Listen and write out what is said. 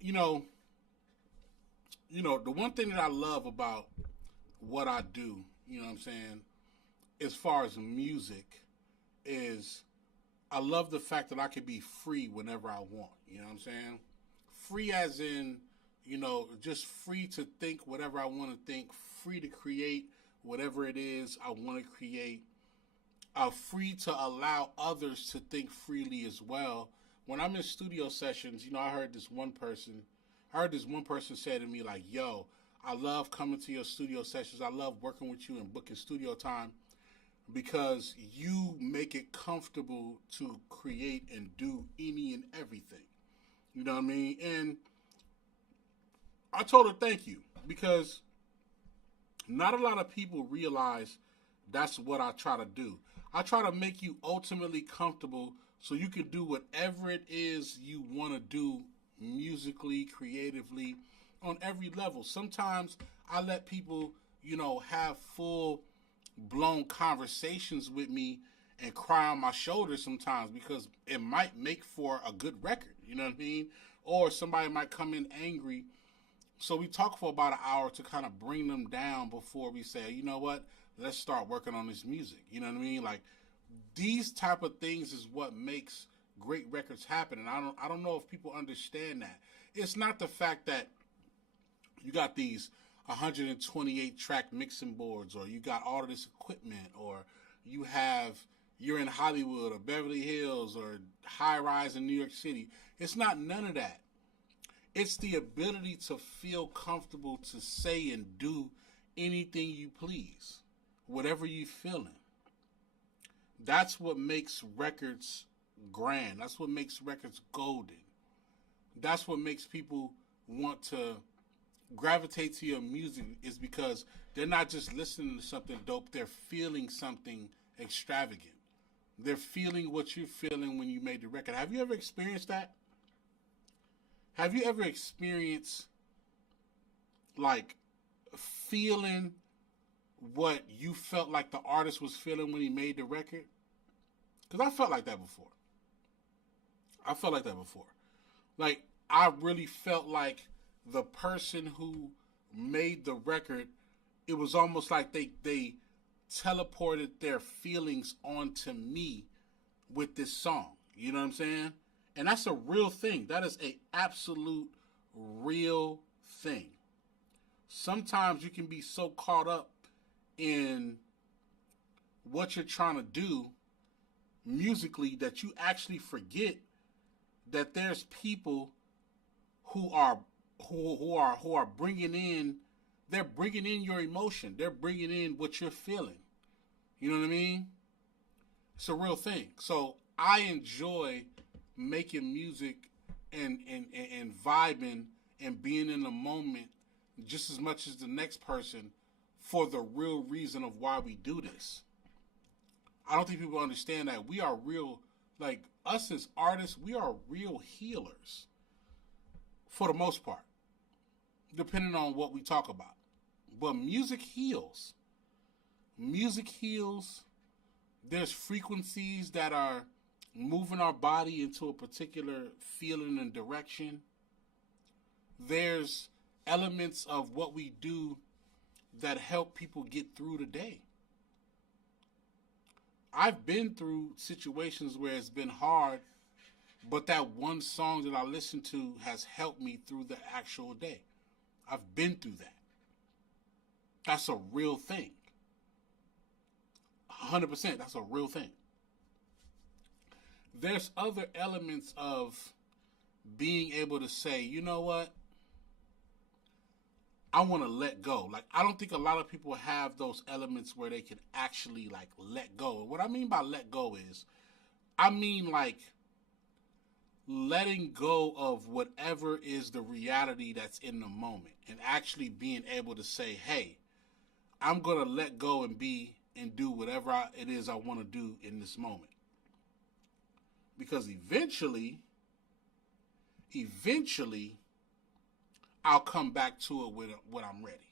you know, the one thing that I love about what I do, you know what I'm saying, as far as music, is I love the fact that I can be free whenever I want. You know what I'm saying? Free as in, just free to think whatever I want to think, free to create whatever it is I want to create, free to allow others to think freely as well. When I'm in studio sessions, I heard this one person say to me like, "Yo, I love coming to your studio sessions. I love working with you and booking studio time because you make it comfortable to create and do any and everything." You know what I mean? And I told her thank you because not a lot of people realize that's what I try to do. I try to make you ultimately comfortable so you can do whatever it is you want to do musically, creatively, on every level. Sometimes I let people, have full blown conversations with me and cry on my shoulder sometimes because it might make for a good record. You know what I mean? Or somebody might come in angry. So we talk for about an hour to kind of bring them down before we say, you know what, let's start working on this music. You know what I mean? Like these type of things is what makes great records happen. And I don't know if people understand that. It's not the fact that you got these 128 track mixing boards or you got all of this equipment or you're in Hollywood or Beverly Hills or high rise in New York City. It's not none of that. It's the ability to feel comfortable to say and do anything you please, whatever you're feeling. That's what makes records grand. That's what makes records golden. That's what makes people want to gravitate to your music is because they're not just listening to something dope, they're feeling something extravagant. They're feeling what you're feeling when you made the record. Have you ever experienced that? Have you ever experienced like feeling what you felt like the artist was feeling when he made the record? Because I felt like that before. Like, I really felt like the person who made the record, it was almost like they teleported their feelings onto me with this song. You know what I'm saying? And that's a real thing. That is a absolute real thing. Sometimes you can be so caught up in what you're trying to do musically that you actually forget that there's people who are bringing in, they're bringing in your emotion. They're bringing in what you're feeling. You know what I mean? It's a real thing. So I enjoy making music and vibing and being in the moment just as much as the next person for the real reason of why we do this. I don't think people understand that we are real, like us as artists, we are real healers for the most part, depending on what we talk about. But music heals. Music heals. There's frequencies that are moving our body into a particular feeling and direction. There's elements of what we do that help people get through the day. I've been through situations where it's been hard, but that one song that I listen to has helped me through the actual day. I've been through that. That's a real thing. 100%, that's a real thing. There's other elements of being able to say, you know what? I want to let go. Like, I don't think a lot of people have those elements where they can actually, like, let go. And what I mean by let go is, I mean, like, letting go of whatever is the reality that's in the moment and actually being able to say, hey, I'm going to let go and be and do whatever it is I want to do in this moment. Because eventually, I'll come back to it when I'm ready.